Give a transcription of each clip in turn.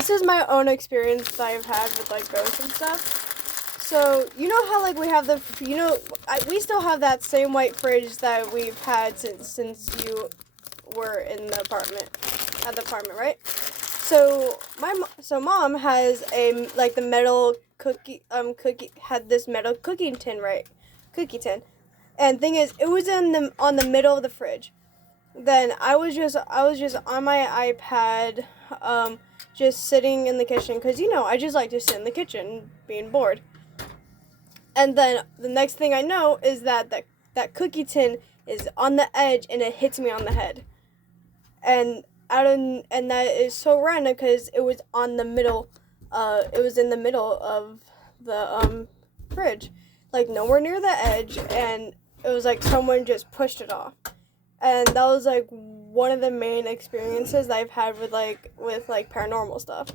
this is my own experience that I've had with like ghosts and stuff. So you know how like we have we still have that same white fridge that we've had since you were in the apartment, right? So mom has the metal cookie had this metal cookie tin, right? Cookie tin. And thing is, it was on the middle of the fridge. Then I was just on my iPad, just sitting in the kitchen because I just like to sit in the kitchen being bored. And then the next thing I know is that cookie tin is on the edge and it hits me on the head. And and that is so random because it was on the middle. It was in the middle of the fridge, like nowhere near the edge, and it was like someone just pushed it off. And that was like one of the main experiences that I've had with paranormal stuff.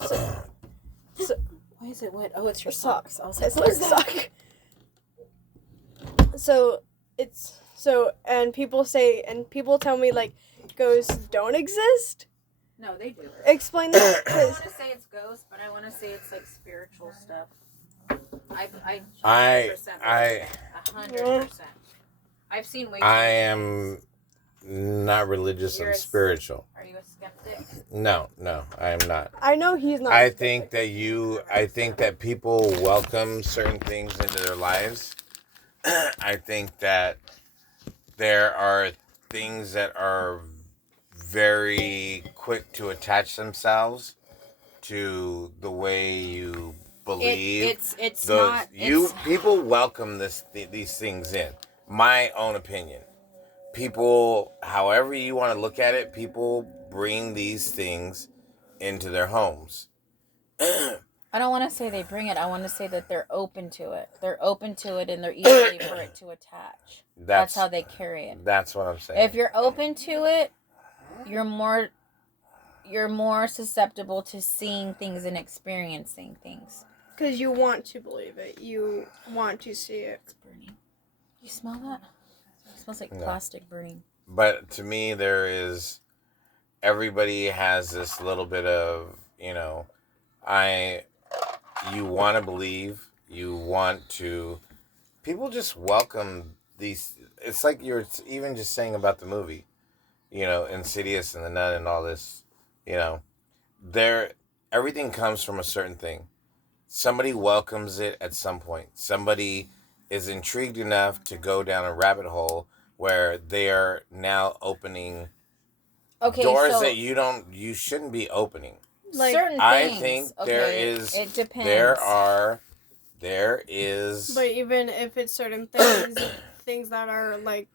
So why is it wet? Oh, it's your socks. I was like, it's my sock. And people tell me like ghosts don't exist. No, they do. Explain that. I don't want to say it's ghosts, but I want to say it's like spiritual stuff. I 100%. I've seen way too I many am things. not religious. I'm spiritual. Are you a skeptic? No, I am not. I know he's not. I think that people welcome certain things into their lives. I think that there are things that are very quick to attach themselves to the way you believe. People welcome these things in. My own opinion. People, however you want to look at it, people bring these things into their homes. I don't want to say they bring it. I want to say that they're open to it. They're open to it and they're easy for it to attach. That's how they carry it. That's what I'm saying. If you're open to it, you're more susceptible to seeing things and experiencing things. Because you want to believe it. You want to see it. It's burning. You smell that? It smells like plastic burning. But to me, everybody has this little bit of, you want to believe, people just welcome these. It's like you're even just saying about the movie, Insidious and the Nun and all this, everything comes from a certain thing. Somebody welcomes it at some point. Somebody is intrigued enough to go down a rabbit hole where they are now opening doors that you shouldn't be opening. Like certain things. I think it depends. There is. But even if it's certain things, things that are like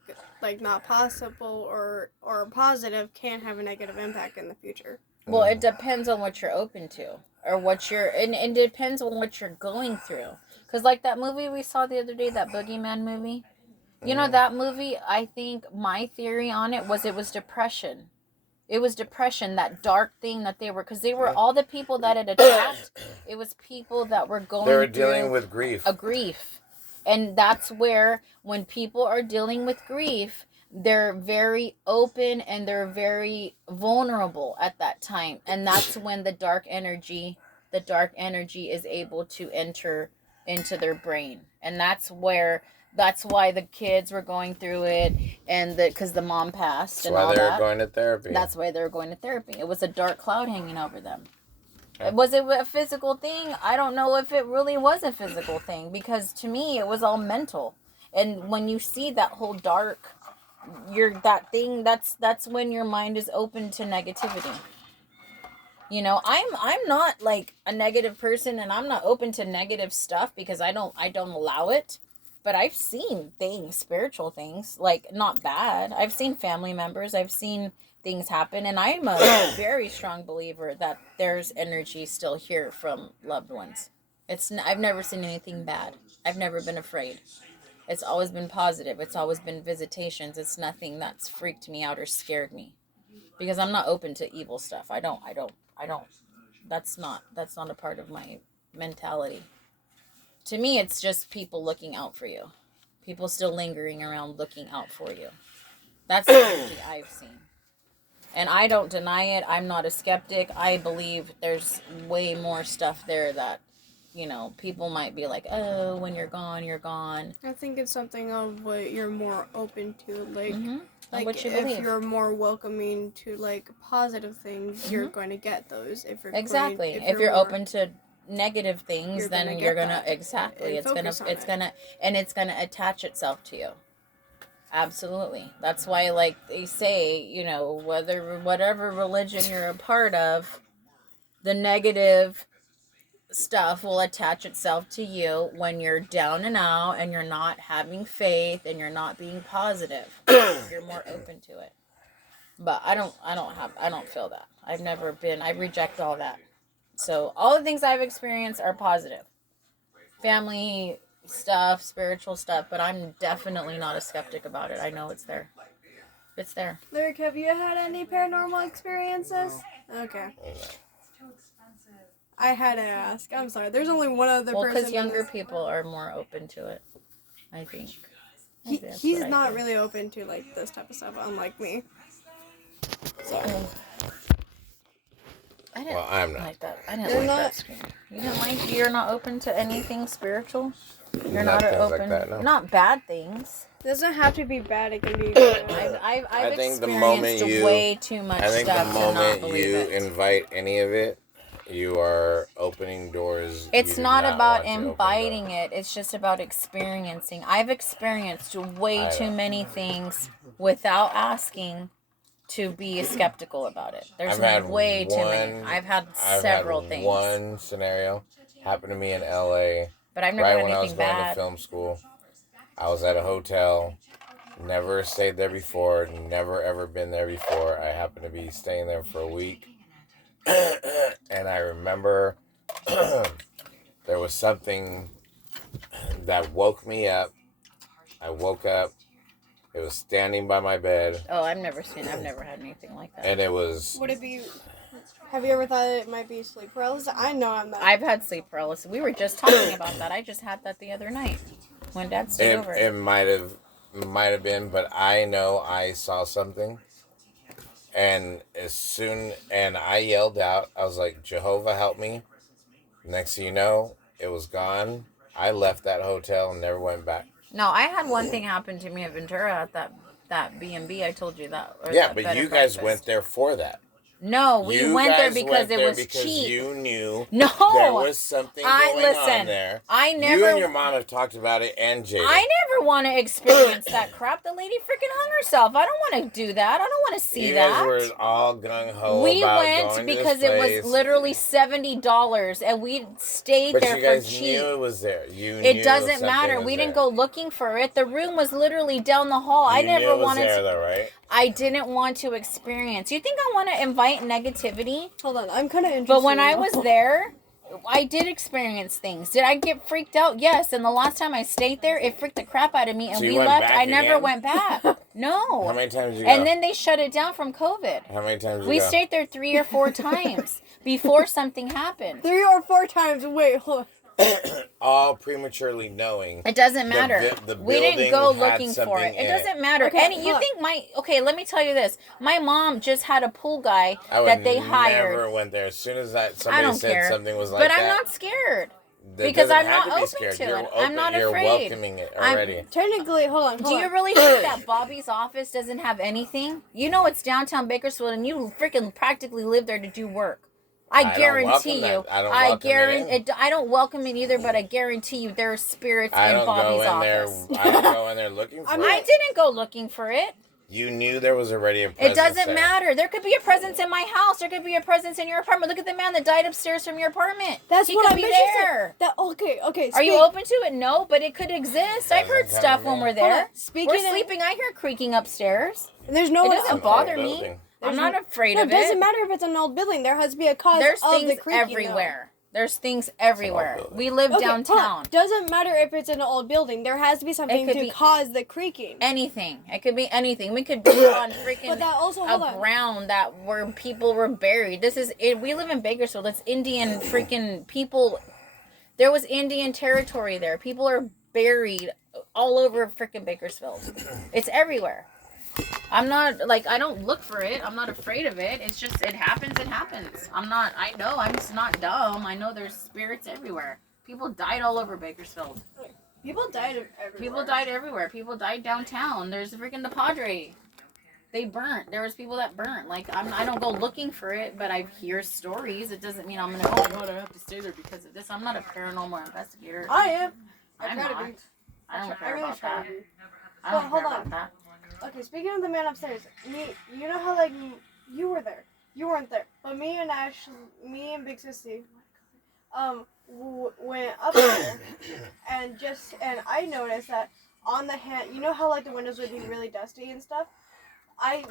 not possible or positive can have a negative impact in the future. Well, it depends on what you're open to or and it depends on what you're going through. Because like that movie we saw the other day, that Boogeyman movie, that movie, I think my theory on it was depression. It was depression, that dark thing that they were, because they were all the people that had attacked. It was people that were going They were dealing with grief. A grief. And that's where, when people are dealing with grief, they're very open and they're very vulnerable at that time. And that's when the dark energy is able to enter into their brain. And that's why the kids were going through it, and because the mom passed and all that. That's why they were going to therapy. That's why they were going to therapy. It was a dark cloud hanging over them. Was it a physical thing? I don't know if it really was a physical thing, because to me it was all mental. And when you see that whole dark, that's when your mind is open to negativity. I'm not like a negative person, and I'm not open to negative stuff because I don't allow it. But I've seen things, spiritual things, like not bad. I've seen family members. I've seen things happen. And I'm a very strong believer that there's energy still here from loved ones. I've never seen anything bad. I've never been afraid. It's always been positive. It's always been visitations. It's nothing that's freaked me out or scared me. Because I'm not open to evil stuff. I don't. That's not a part of my mentality. To me, it's just people looking out for you. People still lingering around looking out for you. That's the energy I've seen. And I don't deny it. I'm not a skeptic. I believe there's way more stuff there that, people might be like, oh, when you're gone, you're gone. I think it's something of what you're more open to, like, like what you if believe. you're more welcoming to like positive things, you're going to get those. If you're Exactly. Going, if you're more, open to negative things, then you're gonna exactly. It's gonna attach itself to you. Absolutely. That's why, like they say, whatever religion you're a part of, the negative stuff will attach itself to you when you're down and out and you're not having faith and you're not being positive. You're more open to it. But I don't feel that. I reject all that. So all the things I've experienced are positive. Family stuff, spiritual stuff, but I'm definitely not a skeptic about it. I know it's there. It's there. Lyric, have you had any paranormal experiences? Okay. I had to ask. I'm sorry. There's only one other person. Well, because younger people are more open to it, I think. He's not really open to like this type of stuff, unlike me. So. I'm not. Like that. I didn't like that screen. You didn't like? You're not open to anything spiritual. You're not open. Like that, no. Not bad things. It doesn't have to be bad. It can be good. I've experienced way too much stuff. I think the moment you invite any of it, you are opening doors. It's not about inviting it. It's just about experiencing. I've experienced way too many things without asking to be skeptical about it. There's way too many. I've had several things. One scenario happened to me in LA. But I've never had anything bad. Right when I was going to film school, I was at a hotel. Never stayed there before. Never ever been there before. I happened to be staying there for a week. And I remember there was something that woke me up. I woke up. It was standing by my bed. Oh, I've never had anything like that. And it was... Would it be... Have you ever thought it might be sleep paralysis? I know I'm not. I've had sleep paralysis. We were just talking about that. I just had that the other night when Dad stayed over. It might have been, but I know I saw something. And and I yelled out, I was like, Jehovah, help me. Next thing you know, it was gone. I left that hotel and never went back. No, I had one thing happen to me at Ventura at that B&B. I told you that. Yeah, but you guys went there for that. No, we went there because it was cheap. You knew there was something going on there. You and your mom have talked about it, and Jada. I never want to experience that crap. The lady freaking hung herself. I don't want to do that. I don't want to see that. You guys were all gung-ho We about went going because to this it was literally $70, and we stayed there for cheap. But you guys knew it was there. It doesn't matter. We didn't go looking for it. The room was literally down the hall. I never wanted there, though, right? I didn't want to experience. You think I want to invite negativity? Hold on, I'm kind of interested. But when I was there, I did experience things. Did I get freaked out? Yes. And the last time I stayed there, it freaked the crap out of me, and we left. I never went back. No. How many times did you go? And then they shut it down from COVID. How many times did you We go? stayed there 3 or 4 times before something happened. 3 or 4 times. Wait, hold on. All prematurely knowing. It doesn't matter. We didn't go looking for it. It doesn't matter. Okay, let me tell you this. My mom just had a pool guy that they hired. I never went there. As soon as somebody said something was like that. But I'm not scared. Because I'm not open to it. I'm not You're afraid. welcoming it already. Technically, hold on. Do you really think that Bobby's office doesn't have anything? You know it's downtown Bakersfield, and you freaking practically live there to do work. I guarantee you. I don't welcome it either, but I guarantee you there are spirits in Bobby's office. I don't go in there looking for it. I didn't go looking for it. You knew there was already a presence. It doesn't matter. There could be a presence in my house. There could be a presence in your apartment. Look at the man that died upstairs from your apartment. He could be there. Okay. Are you open to it? No, but it could exist. I've heard stuff when we're there. We're sleeping. I hear creaking upstairs. And there's no one. It doesn't bother me. I'm not afraid of it. It doesn't matter if it's an old building. There has to be a cause of the creaking. There's things everywhere. There's things everywhere. We live downtown. Doesn't matter if it's an old building. There has to be something to cause the creaking. Anything. It could be anything. We could be on freaking ground where people were buried. We live in Bakersfield. It's Indian freaking people. There was Indian territory there. People are buried all over freaking Bakersfield. It's everywhere. I'm not, like, I don't look for it. I'm not afraid of it. It's just, it happens, it happens. I know, I'm just not dumb. I know there's spirits everywhere. People died all over Bakersfield. People died everywhere. People died everywhere. People died downtown. There's freaking the Padre. They burnt. There was people that burnt. Like, I don't go looking for it, but I hear stories. It doesn't mean I'm gonna, oh my god, I have to stay there because of this. I'm not a paranormal investigator. I am. I'm not. I don't care about that. I Well, don't hold care on. about that. Okay, speaking of the man upstairs, you know how like you were there, you weren't there, but me and Big Sissy, went up there, and I noticed that on the hand, you know how like the windows would be really dusty and stuff. I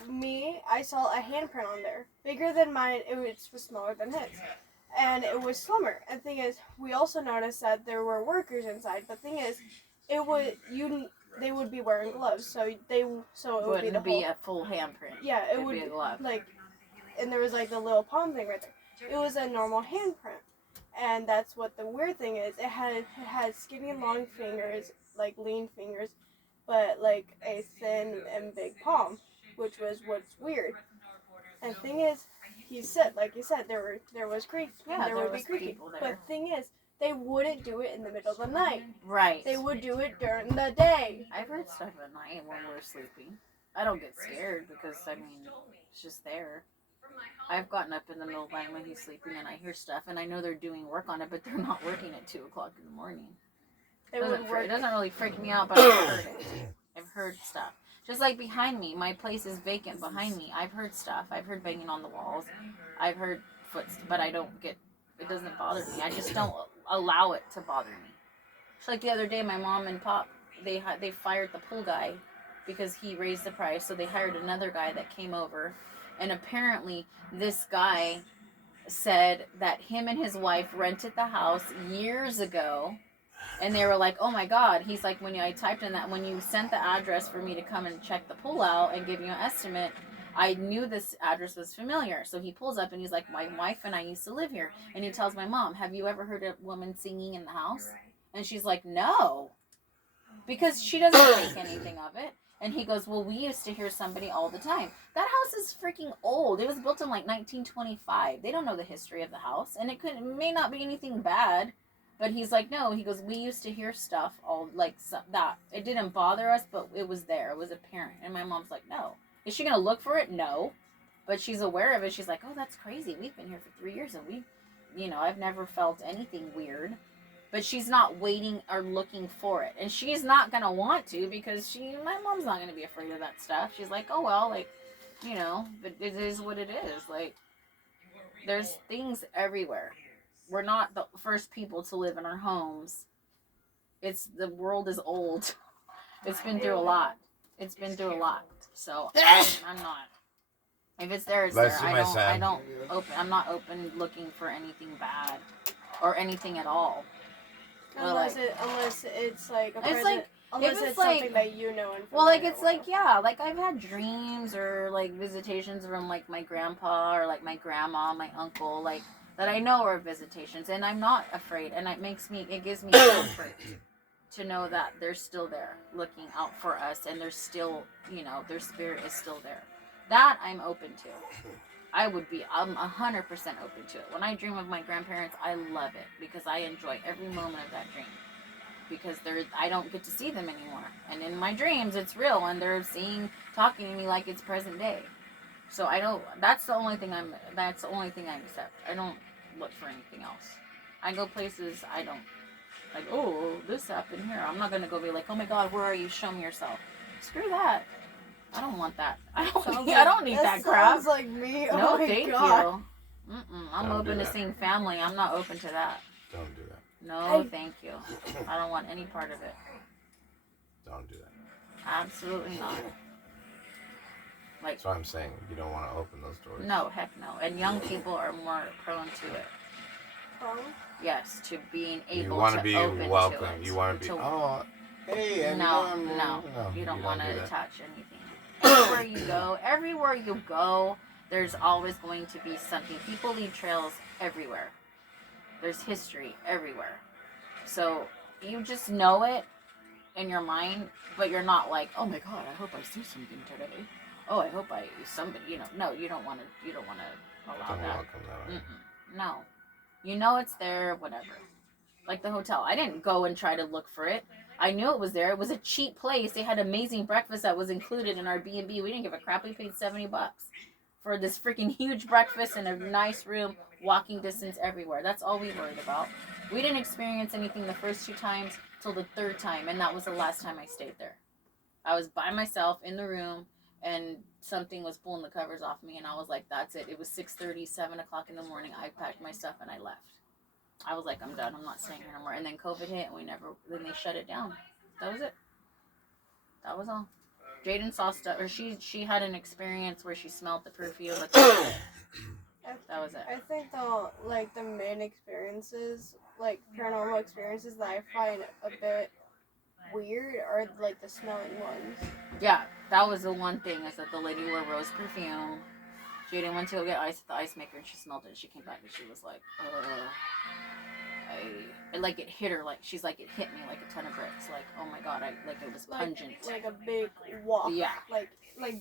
saw a handprint on there, bigger than mine. It was smaller than his, and it was slimmer. And the thing is, we also noticed that there were workers inside. But the thing is, they would be wearing gloves, so it would be a full handprint. Yeah, it It'd would be a glove. like, and there was like the little palm thing right there. It was a normal handprint, and that's what the weird thing is. It had skinny, long fingers, like lean fingers, but like a thin and big palm, which was what's weird. And the thing is, like you said, there was creek. Yeah, there there would was be creaking. people there. But the thing is, they wouldn't do it in the middle of the night. Right. They would do it during the day. I've heard stuff at night when we're sleeping. I don't get scared because, I mean, it's just there. I've gotten up in the middle of the night when he's sleeping and I hear stuff and I know they're doing work on it, but they're not working at 2 o'clock in the morning. It doesn't really freak me out, but I've heard it. I've heard stuff. Just like behind me, my place is vacant behind me. I've heard stuff. I've heard banging on the walls. I've heard footsteps, but it doesn't bother me. I just don't allow it to bother me. Just like the other day, my mom and pop, they fired the pool guy because he raised the price, so they hired another guy that came over, and apparently this guy said that him and his wife rented the house years ago. And they were like, oh my god. He's like, when you sent the address for me to come and check the pool out and give you an estimate, I knew this address was familiar. So he pulls up and he's like, my wife and I used to live here. And he tells my mom, have you ever heard a woman singing in the house? And she's like, no. Because she doesn't think anything of it. And he goes, well, we used to hear somebody all the time. That house is freaking old. It was built in like 1925. They don't know the history of the house. And it may not be anything bad. But he's like, no. He goes, we used to hear stuff all like that. It didn't bother us, but it was there. It was apparent. And my mom's like, no. Is she going to look for it? No. But she's aware of it. She's like, oh, that's crazy. We've been here for 3 years and I've never felt anything weird. But she's not waiting or looking for it. And she's not going to want to because my mom's not going to be afraid of that stuff. She's like, oh, well, like, but it is what it is. Like, there's things everywhere. We're not the first people to live in our homes. The world is old. It's been through a lot. So I'm not. If it's there, it's there. I'm not open looking for anything bad or anything at all. Unless it's like a present. It's like, unless it's something that you know. Well, like it's like, yeah, like I've had dreams or like visitations from like my grandpa or like my grandma, my uncle, like that I know are visitations, and I'm not afraid, and it gives me comfort to know that they're still there looking out for us, and they're still, their spirit is still there. That I'm open to. I'm 100% open to it. When I dream of my grandparents, I love it because I enjoy every moment of that dream. Because I don't get to see them anymore. And in my dreams, it's real, and they're talking to me like it's present day. So that's the only thing I accept. I don't look for anything else. I go places I don't, like, oh, this happened here. I'm not going to go be like, oh my God, where are you? Show me yourself. Screw that. I don't want that. I don't need that crap. Sounds like me. Oh no, my thank God. you. I'm open to seeing family. I'm not open to that. Don't do that. No, thank you. I don't want any part of it. Don't do that. Absolutely not. Like, that's what I'm saying. You don't want to open those doors. No, heck no. And young people are more prone to it. Yes, to being able to be open welcome. To it. You want to be, hey, no, you don't want to attach anything. Everywhere you go, there's always going to be something. People leave trails everywhere. There's history everywhere. So you just know it, in your mind, but you're not like, oh my god, I hope I see something today. Oh, I hope I somebody. No, you don't want to. You don't want to allow Don't that. welcome that way. No, you know it's there. Whatever. Like the hotel, I didn't go and try to look for it. I knew it was there. It was a cheap place. They had amazing breakfast that was included in our B&B. We didn't give a crap. We paid $70 for this freaking huge breakfast in a nice room, walking distance everywhere. That's all we worried about. We didn't experience anything the first 2 times till the 3rd time, and that was the last time I stayed there. I was by myself in the room, and something was pulling the covers off me, and I was like, that's it. It was 6:30, 7 o'clock in the morning. I packed my stuff and I left. I was like, I'm done. I'm not staying here no more. And then COVID hit, and then they shut it down. That was it. That was all. Jaden saw stuff, or she had an experience where she smelled the perfume. But that was it. I think the main experiences, like paranormal experiences that I find a bit weird are like the smelling ones. Yeah, that was the one thing, is that the lady wore rose perfume. Jaden went to go get ice at the ice maker, and she smelled it. She came back and she was like, like it hit her, like she's like, it hit me like a ton of bricks. Like, oh my god, like it was pungent. Like a big walk. Yeah. Like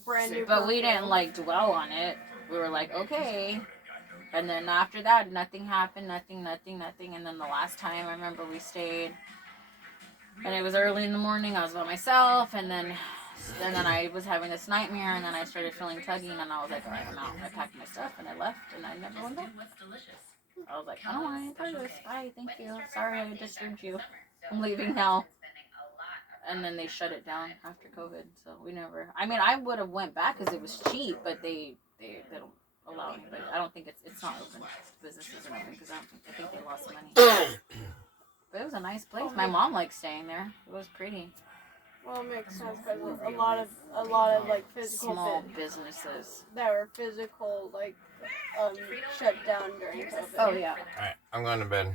brand new. But we didn't like dwell on it. We were like, okay. And then after that, nothing happened. Nothing. And then the last time, I remember we stayed, and it was early in the morning. I was by myself, and then I was having this nightmare, and then I started feeling tugging, and I was like, all right, I'm out. And I packed my stuff, and I left, and I never went back. I was like, I don't want any part of this. Bye, thank you. Sorry I disturbed you. I'm leaving now. And then they shut it down after COVID, so we never. I mean, I would have went back because it was cheap, but they don't allow anybody. I don't think it's not open. Business isn't open because I think they lost money. But it was a nice place. My mom liked staying there. It was pretty. Well, it makes sense because a lot of like physical Small businesses that were physical shut down during COVID. Oh yeah. All right, I'm going to bed.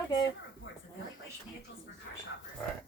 Okay. All right.